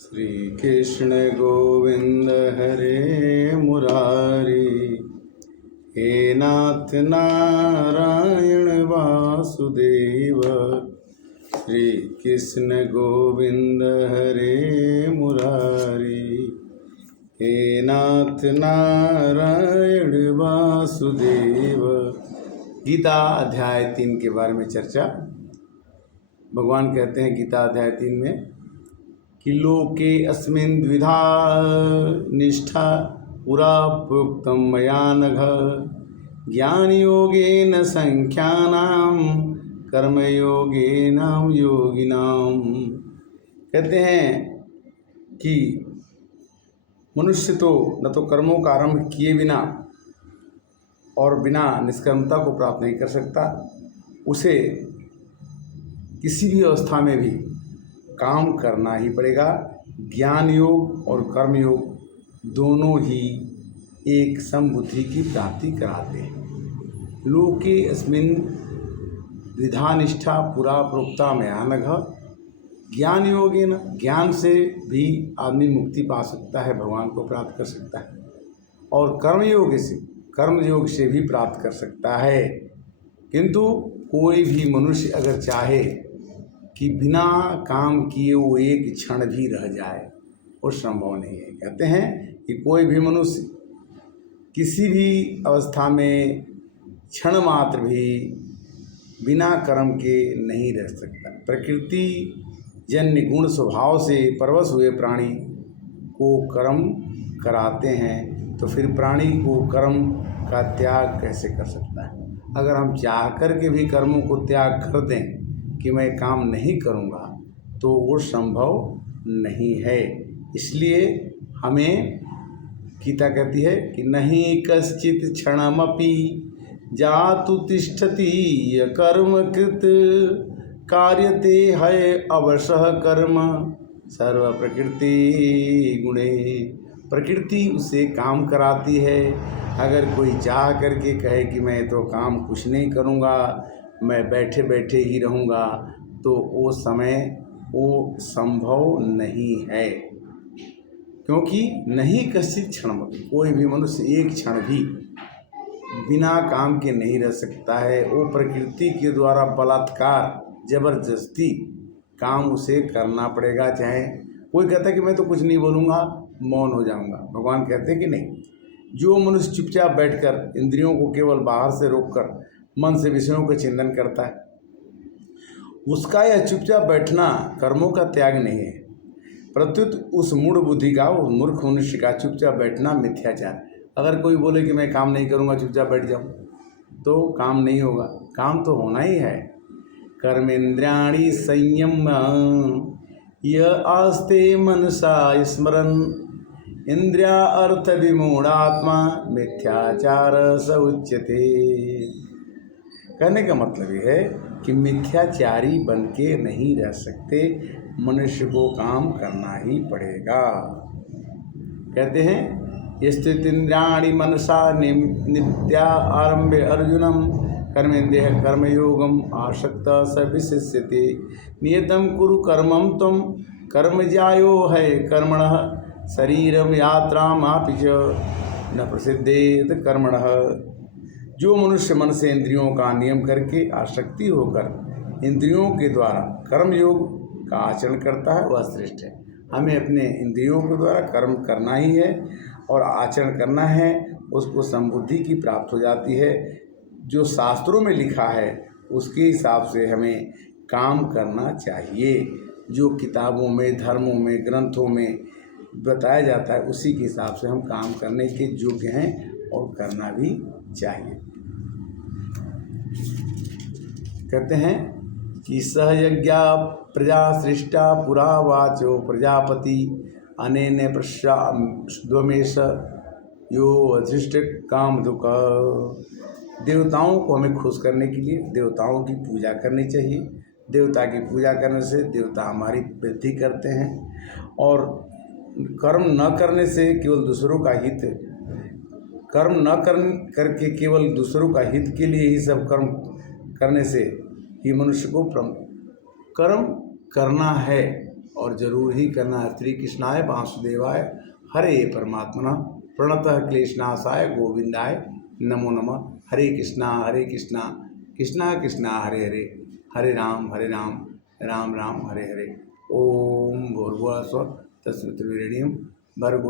श्री कृष्ण गोविंद हरे मुरारी, हे नाथ नारायण वासुदेव। श्री कृष्ण गोविंद हरे मुरारी, हे नाथ नारायण वासुदेव। गीता अध्याय 3 के बारे में चर्चा। भगवान कहते हैं गीता अध्याय 3 में कि लोके अस्मिन् द्विधा निष्ठा पुरा प्रोक्तं मया नघ, ज्ञान योगेन संख्यानां कर्मयोगेन योगिनां। कहते हैं कि मनुष्य तो न तो कर्मों का आरंभ किए बिना और बिना निष्कर्मता को प्राप्त नहीं कर सकता, उसे किसी भी अवस्था में भी काम करना ही पड़ेगा। ज्ञान योग और कर्म योग दोनों ही एक समबुद्धि की प्राप्ति कराते हैं। लोके अस्मिन् द्विधा निष्ठा पुरा प्रोक्ता मया नघ, ज्ञान योगेन, ज्ञान से भी आदमी मुक्ति पा सकता है, भगवान को प्राप्त कर सकता है, और कर्म योग से भी प्राप्त कर सकता है। किंतु कोई भी मनुष्य अगर चाहे कि बिना काम किए वो एक क्षण भी रह जाए, वो संभव नहीं है। कहते हैं कि कोई भी मनुष्य किसी भी अवस्था में क्षण मात्र भी बिना कर्म के नहीं रह सकता। प्रकृति जन्य गुण स्वभाव से परवश हुए प्राणी को कर्म कराते हैं, तो फिर प्राणी को कर्म का त्याग कैसे कर सकता है? अगर हम चाह कर के भी कर्मों को त्याग कर दें कि मैं काम नहीं करूँगा, तो वो संभव नहीं है। इसलिए हमें गीता कहती है कि नहीं कश्चित क्षणमपि जातु तिष्ठति कर्म कृत, कार्यते है अवशः कर्म सर्व प्रकृति गुणे। प्रकृति उसे काम कराती है। अगर कोई चाह करके कहे कि मैं तो काम कुछ नहीं करूँगा, मैं बैठे बैठे ही रहूँगा, तो वो समय वो संभव नहीं है। क्योंकि नहीं कश्चित क्षण, कोई भी मनुष्य एक क्षण भी बिना काम के नहीं रह सकता है। वो प्रकृति के द्वारा बलात्कार जबरदस्ती काम उसे करना पड़ेगा। चाहे कोई कहता है कि मैं तो कुछ नहीं बोलूँगा, मौन हो जाऊँगा, भगवान कहते हैं कि नहीं। जो मनुष्य चुपचाप बैठकर इंद्रियों को केवल बाहर से रोककर मन से विषयों का चिंतन करता है, उसका यह चुपचाप बैठना कर्मों का त्याग नहीं है, प्रत्युत उस मूढ़ बुद्धि का, उस मूर्ख मनुष्य का चुपचाप बैठना मिथ्याचार। अगर कोई बोले कि मैं काम नहीं करूँगा, चुपचाप बैठ जाऊँ, तो काम नहीं होगा। काम तो होना ही है। कर्मेन्द्रियाणि संयम्य य आस्ते मनसा स्मरन्, इंद्रिया अर्थ विमूढ़ात्मा मिथ्याचार स उच्यते। कहने का मतलब ये है कि मिथ्याचारी बन के नहीं रह सकते, मनुष्य को काम करना ही पड़ेगा। कहते हैं स्थित इंद्रियाणि मनसा नित्या आरंभे अर्जुनम, कर्मेन्द्रिय कर्मयोगम आसक्त स विशिष्यते, नियतम कुरु कर्मम त्वं कर्म ज्यायो है कर्मणः, शरीरम यात्रामापि च न प्रसिद्धेत कर्मणः। जो मनुष्य मन से इंद्रियों का नियम करके आसक्ति होकर इंद्रियों के द्वारा कर्म योग का आचरण करता है, वह श्रेष्ठ है। हमें अपने इंद्रियों के द्वारा कर्म करना ही है और आचरण करना है, उसको समबुद्धि की प्राप्त हो जाती है। जो शास्त्रों में लिखा है उसके हिसाब से हमें काम करना चाहिए। जो किताबों में, धर्मों में, ग्रंथों में बताया जाता है, उसी के हिसाब से हम काम करने के योग्य हैं और करना भी चाहिए। कहते हैं कि सहयज्ञा प्रजा सृष्टा पुरा वाचो प्रजापति, अनेन प्रश्वामेश यो अधिष्ठ काम दुख। देवताओं को हमें खुश करने के लिए देवताओं की पूजा करनी चाहिए। देवता की पूजा करने से देवता हमारी वृद्धि करते हैं, और कर्म न करने से केवल दूसरों का हित, कर्म न करके केवल दूसरों का हित के लिए ही सब कर्म करने से ही मनुष्य को कर्म करना है, और जरूर ही करना है। श्री कृष्णाय वासुदेवाय हरे परमात्मना प्रणतः क्लेशनाशाय गोविंदाय नमो नमः। हरे कृष्णा कृष्णा कृष्णा हरे हरे, हरे राम राम राम हरे हरे। ओम भूर्भुवः स्वः तत्सवितुर्वरेण्यं भर्गो